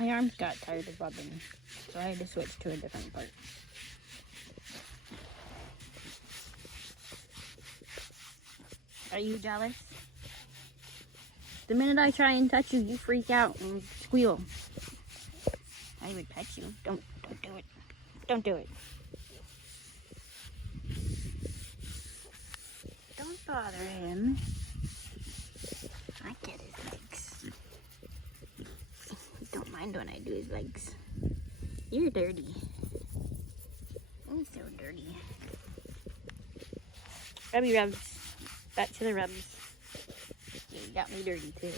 My arms got tired of rubbing, so I had to switch to a different part. Are you jealous? The minute I try and touch you, you freak out and squeal. I would pet you. Don't do it. Don't do it. Don't bother him. I get his legs. Don't mind when I do his legs. You're dirty. You're so dirty. Rubby rubs. Back to the rubs. You got me dirty too.